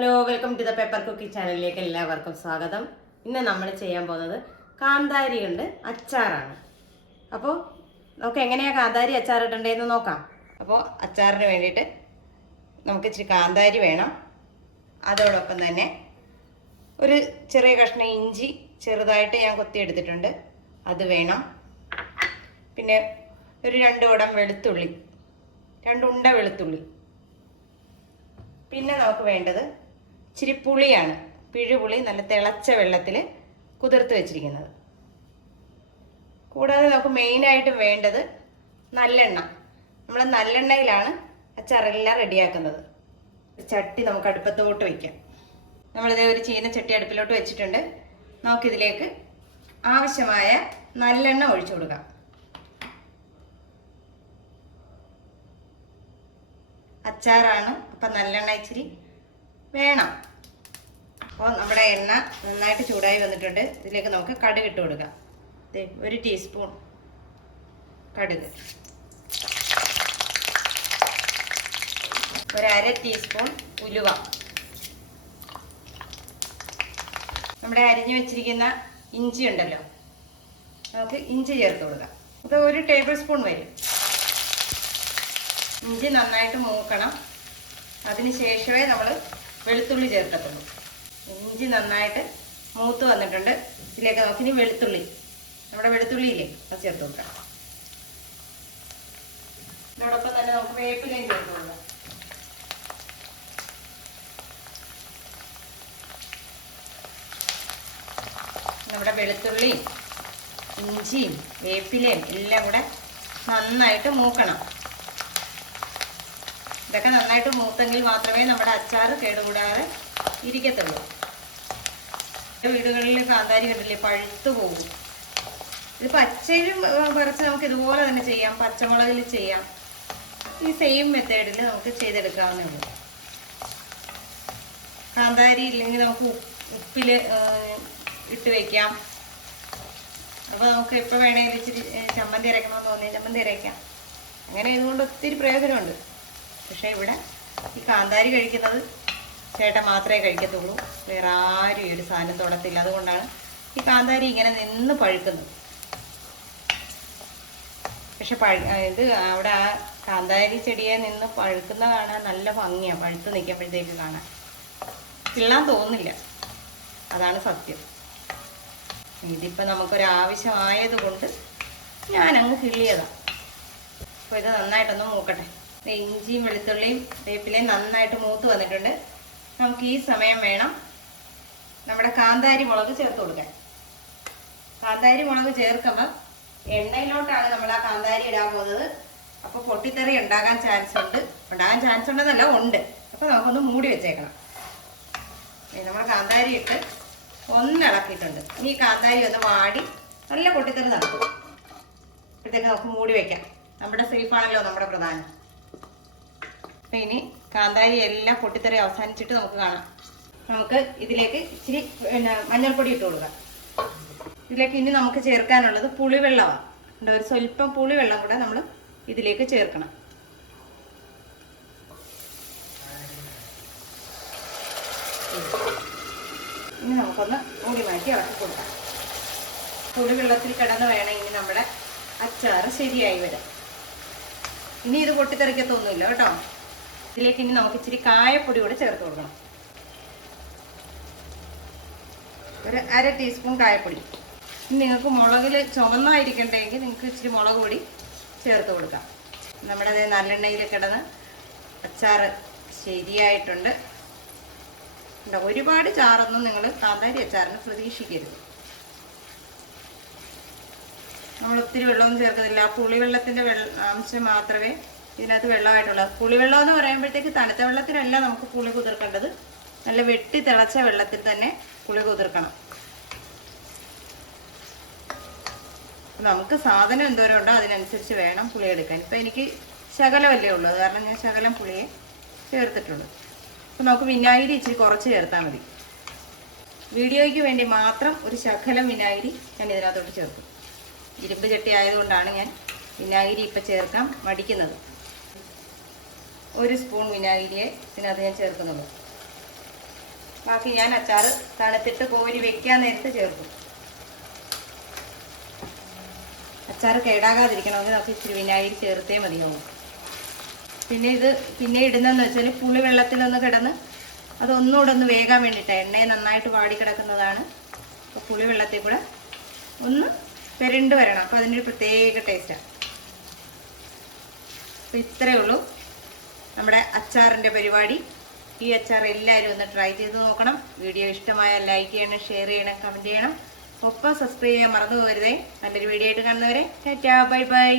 Hello welcome to the paper cookie ചാനലിലേക്ക് എല്ലാവർക്കും സ്വാഗതം. ഇന്ന് നമ്മൾ ചെയ്യാൻ പോകുന്നത് കാന്താരി കൊണ്ട് അച്ചാറാണ്. അപ്പോൾ നമുക്ക് എങ്ങനെയാണ് കാന്താരി അച്ചാർ ഇടണ്ടേന്ന് നോക്കാം. അപ്പോൾ അച്ചാറിന് വേണ്ടിയിട്ട് നമുക്ക് ഇച്ചിരി കാന്താരി വേണം. അതോടൊപ്പം തന്നെ ഒരു ചെറിയ കഷ്ണം ഇഞ്ചി ചെറുതായിട്ട് ഞാൻ കൊത്തിയെടുത്തിട്ടുണ്ട്. അത് വേണം. പിന്നെ ഒരു രണ്ട് കുടം വെളുത്തുള്ളി രണ്ടുണ്ട വെളുത്തുള്ളി. പിന്നെ നമുക്ക് വേണ്ടത് ഇച്ചിരി പുളിയാണ്. പിഴുപുളി നല്ല തിളച്ച വെള്ളത്തിൽ കുതിർത്ത് വെച്ചിരിക്കുന്നത്. കൂടാതെ നമുക്ക് മെയിനായിട്ടും വേണ്ടത് നല്ലെണ്ണ. നമ്മൾ നല്ലെണ്ണയിലാണ് അച്ചാറെല്ലാം റെഡിയാക്കുന്നത്. ചട്ടി നമുക്ക് അടുപ്പത്തോട്ട് വയ്ക്കാം നമ്മളിതേ ഒരു ചീന ചട്ടി അടുപ്പിലോട്ട് വെച്ചിട്ടുണ്ട്. നമുക്കിതിലേക്ക് ആവശ്യമായ നല്ലെണ്ണ ഒഴിച്ചു കൊടുക്കാം. അച്ചാറാണ്. അപ്പം നല്ലെണ്ണ ഇച്ചിരി വേണം. അപ്പോൾ നമ്മുടെ എണ്ണ നന്നായിട്ട് ചൂടായി വന്നിട്ടുണ്ട്. ഇതിലേക്ക് നമുക്ക് കടുക് ഇട്ട് കൊടുക്കാം. ഒരു ടീസ്പൂൺ കടുക്. ഒരു അര ടീസ്പൂൺ ഉലുവ. നമ്മുടെ അരിഞ്ഞു വെച്ചിരിക്കുന്ന ഇഞ്ചി ഉണ്ടല്ലോ നമുക്ക് ഇഞ്ചി ചേർത്ത് കൊടുക്കാം. അത് ഒരു ടേബിൾ സ്പൂൺ വരും. ഇഞ്ചി നന്നായിട്ട് മൂക്കണം. അതിന് ശേഷമേ നമ്മൾ വെളുത്തുള്ളി ചേർക്കത്തുള്ളൂ. ഇഞ്ചി നന്നായിട്ട് മൂത്ത് വന്നിട്ടുണ്ട്. ഇതിലേക്ക് നമുക്കിനി വെളുത്തുള്ളി. നമ്മുടെ വെളുത്തുള്ളിയില്ലേ? അത് ചേർത്ത് കൊടുക്കാം. ഇതോടൊപ്പം തന്നെ നമുക്ക് വേപ്പിലയും ചേർത്ത് കൊടുക്കാം. നമ്മുടെ വെളുത്തുള്ളിയും ഇഞ്ചിയും വേപ്പിലയും എല്ലാം കൂടെ നന്നായിട്ട് മൂക്കണം. ഇതൊക്കെ നന്നായിട്ട് മൂത്തെങ്കിൽ മാത്രമേ നമ്മുടെ അച്ചാർ കേടുകൂടാതെ ഇരിക്കത്തുള്ളൂ. വീടുകളിൽ കാന്താരി കണ്ടില്ലേ? പഴുത്തു പോകും. ഇത് പച്ചയിലും പറിച്ച് നമുക്ക് ഇതുപോലെ തന്നെ ചെയ്യാം. പച്ചമുളകിൽ ചെയ്യാം. ഈ സെയിം മെത്തേഡിൽ നമുക്ക് ചെയ്തെടുക്കാവുന്നേ ഉള്ളൂ. കാന്താരി ഇല്ലെങ്കിൽ നമുക്ക് ഉപ്പിൽ ഇട്ട് വയ്ക്കാം അപ്പോൾ നമുക്ക് എപ്പോൾ വേണമെങ്കിലും ഇച്ചിരി ചമ്മന്തി അരയ്ക്കണമെന്ന് തോന്നിയാൽ ചമ്മന്തി അരയ്ക്കാം. അങ്ങനെ ഇതുകൊണ്ട് ഒത്തിരി പ്രയോജനമുണ്ട്. പക്ഷേ ഇവിടെ ഈ കാന്താരി കഴിക്കുന്നത് ചേട്ടൻ മാത്രമേ കഴിക്കത്തുള്ളൂ. വേറെ ആരും ഈ ഒരു സാധനം തൊടത്തില്ല. അതുകൊണ്ടാണ് ഈ കാന്താരി ഇങ്ങനെ നിന്ന് പഴുക്കുന്നത്. പക്ഷെ പഴ ഇത് അവിടെ ആ കാന്താരി ചെടിയെ നിന്ന് പഴുക്കുന്ന കാണാൻ നല്ല ഭംഗിയാണ് പഴുത്ത് നിൽക്കുമ്പോഴത്തേക്ക് കാണാൻ. തിള്ളാൻ തോന്നില്ല അതാണ് സത്യം. ഇതിപ്പോൾ നമുക്കൊരാവശ്യമായത് കൊണ്ട് ഞാനങ്ങ് കിള്ളിയതാണ് അപ്പോൾ ഇത് നന്നായിട്ടൊന്ന് മൂക്കട്ടെ. ഇഞ്ചിയും വെളുത്തുള്ളിയും വേപ്പിലയും നന്നായിട്ട് മൂത്ത് വന്നിട്ടുണ്ട്. നമുക്ക് ഈ സമയം വേണം നമ്മുടെ കാന്താരി മുളക് ചേർത്ത് കൊടുക്കാൻ. കാന്താരി മുളക് ചേർക്കുമ്പോൾ എണ്ണയിലോട്ടാണ് നമ്മൾ ആ കാന്താരി ഇടാൻ പോകുന്നത്. അപ്പോൾ പൊട്ടിത്തെറി ഉണ്ടാകാൻ ചാൻസ് ഉണ്ട്. ഉണ്ടാകാൻ ചാൻസ് ഉണ്ടെന്നല്ല ഉണ്ട്. അപ്പോൾ നമുക്കൊന്ന് മൂടി വെച്ചേക്കണം. നമ്മൾ കാന്താരി ഇട്ട് ഒന്നിളക്കിയിട്ടുണ്ട് ഈ കാന്താരി ഒന്ന് വാടി നല്ല പൊട്ടിത്തെറി നടക്കും. അപ്പോഴത്തേക്ക് നമുക്ക് മൂടി വെക്കാം. നമ്മുടെ സേഫാണല്ലോ നമ്മുടെ പ്രധാനം. അപ്പം ഇനി കാന്താരി എല്ലാം പൊട്ടിത്തെറി അവസാനിച്ചിട്ട് നമുക്ക് കാണാം. നമുക്ക് ഇതിലേക്ക് ഇച്ചിരി പിന്നെ മഞ്ഞൾപ്പൊടി ഇട്ട് കൊടുക്കാം. ഇതിലേക്ക് ഇനി നമുക്ക് ചേർക്കാനുള്ളത് പുളിവെള്ളമാണ് ഉണ്ട് ഒരു സ്വല്പം പുളിവെള്ളം കൂടെ നമ്മൾ ഇതിലേക്ക് ചേർക്കണം. ഇനി നമുക്കൊന്ന് മൂടി മാറ്റി ഇറക്കി കൊടുക്കാം. പുളിവെള്ളത്തിൽ കിടന്ന് വേണം ഇനി നമ്മുടെ അച്ചാറ് ശരിയായി വരാം ഇനി ഇത് പൊട്ടിത്തെറിക്കത്തൊന്നുമില്ല കേട്ടോ. ഇതിലേക്ക് ഇനി നമുക്ക് ഇച്ചിരി കായപ്പൊടി കൂടെ ചേർത്ത് കൊടുക്കണം. ഒരു അര ടീസ്പൂൺ കായപ്പൊടി. നിങ്ങൾക്ക് മുളകിൽ ചുവന്നായിരിക്കണ്ടെങ്കിൽ നിങ്ങൾക്ക് ഇച്ചിരി മുളക് പൊടി ചേർത്ത് കൊടുക്കാം. നമ്മുടെ നല്ലെണ്ണയിൽ കിടന്ന് അച്ചാർ ശരിയായിട്ടുണ്ട്. ഒരുപാട് ചാറൊന്നും നിങ്ങൾ കാന്താരി അച്ചാറിന് പ്രതീക്ഷിക്കരുത്. നമ്മൾ ഒത്തിരി വെള്ളമൊന്നും ചേർക്കുന്നില്ല. പുളിവെള്ളത്തിന്റെ വെള്ള അംശം മാത്രമേ ഇതിനകത്ത് വെള്ളമായിട്ടുള്ളത് പുളിവെള്ളം എന്ന് പറയുമ്പോഴത്തേക്ക് തണുത്ത വെള്ളത്തിലല്ല നമുക്ക് പുളി കുതിർക്കേണ്ടത്. നല്ല വെട്ടി തിളച്ച വെള്ളത്തിൽ തന്നെ പുളി കുതിർക്കണം. നമുക്ക് സാധനം എന്തോരം ഉണ്ടോ അതിനനുസരിച്ച് വേണം പുളി എടുക്കാൻ. ഇപ്പം എനിക്ക് ശകലമല്ലേ ഉള്ളൂ. കാരണം ഞാൻ ശകലം പുളിയെ ചേർത്തിട്ടുള്ളൂ. അപ്പം നമുക്ക് വിനാഗിരി ഇച്ചിരി കുറച്ച് ചേർത്താൽ മതി. വീഡിയോയ്ക്ക് വേണ്ടി മാത്രം ഒരു ശകലം വിനാഗിരി ഞാൻ ഇതിനകത്തോട്ട് ചേർക്കും. ഇരുമ്പ് ചട്ടി ആയതുകൊണ്ടാണ് ഞാൻ വിനാഗിരി ഇപ്പം ചേർക്കാൻ മടിക്കുന്നത്. ഒരു സ്പൂൺ വിനാഗിരിയെ ഇതിനകത്ത് ഞാൻ ചേർക്കുന്നുള്ളൂ. ബാക്കി ഞാൻ അച്ചാർ തണുത്തിട്ട് കോരി വെക്കാൻ നേരത്ത് ചേർക്കും. അച്ചാർ കേടാകാതിരിക്കണമെങ്കിൽ നമുക്ക് ഇച്ചിരി വിനാഗിരി ചേർത്തേ മതിയാവും. പിന്നെ ഇത് പിന്നെ ഇടുന്നതെന്ന് വെച്ചാൽ പുളി വെള്ളത്തിലൊന്ന് കിടന്ന് അതൊന്നുകൂടെ ഒന്ന് വേകാൻ വേണ്ടിയിട്ടാണ്. എണ്ണയെ നന്നായിട്ട് വാടി കിടക്കുന്നതാണ് അപ്പോൾ പുളി വെള്ളത്തിൽ കൂടെ ഒന്ന് പെരണ്ട് വരണം. അപ്പോൾ അതിന്റെ ഒരു പ്രത്യേക ടേസ്റ്റാണ് അപ്പോൾ ഇത്രയേ ഉള്ളൂ. നമ്മുടെ അച്ചാറിന്റെ പരിപാടി. ഈ അച്ചാർ എല്ലാവരും ഒന്ന് ട്രൈ ചെയ്ത് നോക്കണം. വീഡിയോ ഇഷ്ടമായ ലൈക്ക് ചെയ്യണം ഷെയർ ചെയ്യണം കമന്റ് ചെയ്യണം. ഒപ്പം സബ്സ്ക്രൈബ് ചെയ്യാൻ മറന്നു പോകരുതേ. നല്ലൊരു വീഡിയോ ആയിട്ട് കാണുന്നവരെ ടാറ്റാ ബൈ ബൈ